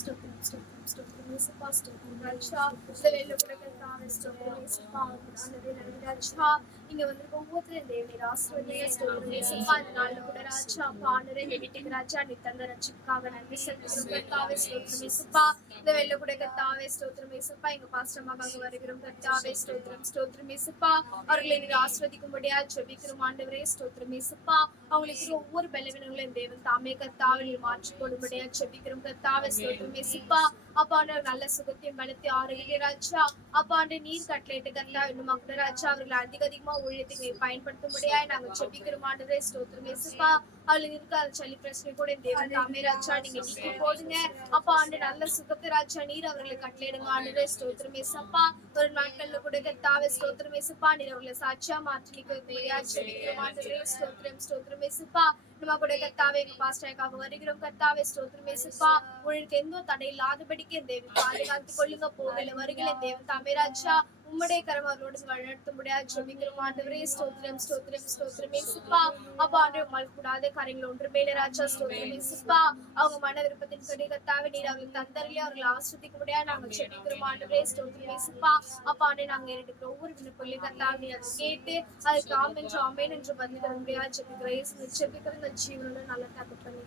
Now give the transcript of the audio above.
స్తోత్రం స్తోత్రం స్తోత్రం యేసప్పా స్తోత్రం ராஜா இந்த வேலை உலகத்தாவே స్తోత్రం యేసப்பா ஆண்டவரே நன்றி ராஜா இங்க வந்திருக்க ஒவ்வொருத்தரும் தேவனை ஆசீர்வதிங்க స్తోత్రం యేసப்பா இந்த நாள்ல கூட ராஜா ஆண்டவரே எங்க வீட்டுக்கு ராஜா நீ தந்த ரட்சிப்புக்காக நன்றி செலுத்துகிறோம் கர்த்தாவே స్తోత్రం యేసப்பா இந்த வேலை கூட கர்த்தாவே స్తోత్రం యేసப்பா எங்க பாஸ்டர் மகாக வருகிறோம் கர்த்தாவே స్తోత్రం స్తోత్రం యేసப்பா அவர்களை நீர் ஆசீர்வதிக்கும்படியா ஜெபிக்கிறோம் ஆண்டவரே స్తోత్రం యేసப்பா அவங்களுக்கு ஒவ்வொரு பலவீனங்களையும் தேவன் தாமே கர்த்தாவே நீர் மாற்றி போடும்படியா ஜெபிக்கிறோம் கர்த்தாவே స్తోత్రం యేసப்பா அப்பாண்ட நல்ல சுகத்தையும் பலத்தை ஆரோக்கிய ராஜா அப்பாண்ட நீர் கட்டளையிட்டு கர்த்தா இன்னும் கூட ராஜா அவர்களை அதிகமா ஊழியத்துக்கு நீர் பயன்படுத்தும்படியா நாங்கள் ஜெபிக்கிறோம் ஆண்டவரே స్తోత్రం యేసப்பா அவளுக்கு இருக்க சளி பிரச்சனை கூட தேவன் தாமே ராஜா நீங்க நீக்கி போடுங்க அப்பா ஆண்டு நல்ல சுகத்தை ராஜா நீர் அவர்களை கட்டளையிடுங்க ஆண்டவரே స్తోత్రం యేసப்பா ஒரு நாட்கள்ல கூட கர்த்தாவே స్తోత్రం యేసப்பா நீர் அவர்களை சாட்சியா மாற்றி நிற்கக்கூடியா ஜெபிக்கிறோம் ஆண்டவரே స్తోత్రం యేసப்பா நம்ம கூட கர்த்தாவே பாஸ்டருக்காக வருகிறோம் கர்த்தாவே స్తోత్రం యేసப்பா உங்களுக்கு எந்த தடை இல்லாதபடிக்கு தேவன் பாதுகாத்து கொள்ளுங்க போகல வருகிற தேவன் தாமே ராஜா உம்முடைய கரம் அவர்களோடு வழிநடத்த முடியாது ஜெபிக்கிறோம் ஆண்டவரே స్తోత్రం యేసப்பா அப்பா ஆண்டு உம்மால் கூடாத காரியங்கள் ஒன்றுமே இல்லை ராஜா స్తోత్రం యేసப்பா அவங்க மன விருப்பத்தின் படி கர்த்தாவே நீர் அவர்கள் தந்தரிலே அவர்களை ஆஸ்வதிக்க முடியாது நாங்கள் ஜெபிக்கிறோம் ஆண்டவரே స్తోత్రం యేసப்பா அப்பா ஆண்டு நாங்கள் எடுக்கிற ஒவ்வொரு விண்ணப்பங்களையும் கர்த்தாவே நீர் அதை கேட்டு அதுக்கு ஆமென் என்று பதில் தர முடியாது ஜெபிக்கிறோம் ஜெபிக்கிற ஜீவனோட நல்ல தகப்பனே